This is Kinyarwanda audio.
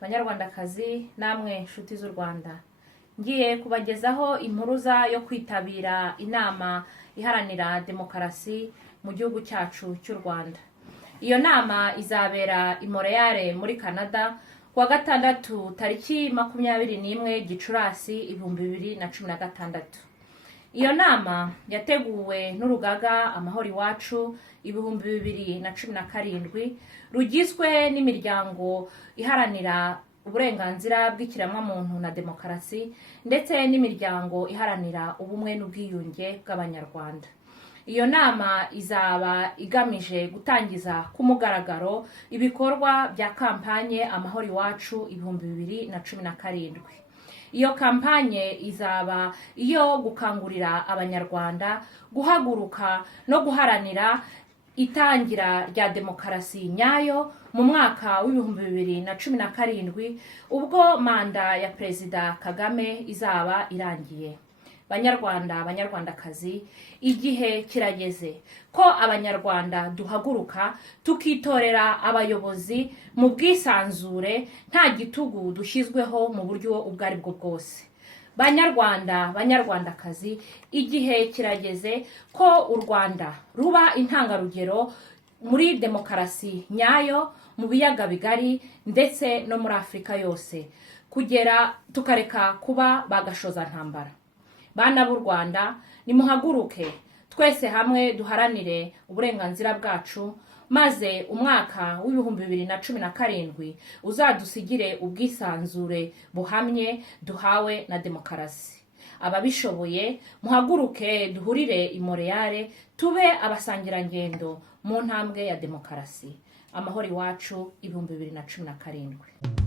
banyarwandakazi namwe nshuti z'u Rwanda, ngiye kubagezaho impuruza yo kwitabira inama iharanira demokarasi mu gihugu cyacu cy'u Rwanda. Iyo nama izabera i Montreal muri Canada kuwa gatandatu tariki 21 Gicurasi 2016. Iyo nama yateguwe n'urugaga Amahoro Iwacu 2017 rugizwe n'imiryango iharanira uburenganzira bw'ikiremwamuntu na demokarasi ndetse n'imiryango iharanira ubumwe n'ubwiyunge bw'Abanyarwanda. Iyo nama izaba igamije gutangiza ku mugaragaro ibikorwa bya kampanye Amahoro Iwacu 2017. Iyo kampanye izaba iyo gukangurira Abanyarwanda guhaguruka no guharanira itangira rya demokarasi nyayo mu mwaka w'2017 ubwo manda ya Perezida Kagame izaba irangiye. Banyarwandakazi, igihe kirageze ko Abanyarwanda duhaguruka tukitorera abayobozi mu bwisanzure nta gitugu dushyizweho mu buryo ubwo ari bwo bwose. Banyarwandakazi, igihe kirageze ko u Rwanda ruba intangarugero muri demokarasi nyayo mu biyaga bigari ndetse no muri Afurika yose, kugera tukareka kuba bagashoza ntambara. Bana b'u Rwanda, nimuhaguruke twese hamwe duharanire uburenganzira bwacu, maze umwaka w'2017 uzadusigire ubwisanzure buhamye duhawe na demokarasi. Ababishoboye muhaguruke duhurire i Montreal tube abasangirangendo mu ntambwe ya demokarasi. Amahoro Iwacu 2017.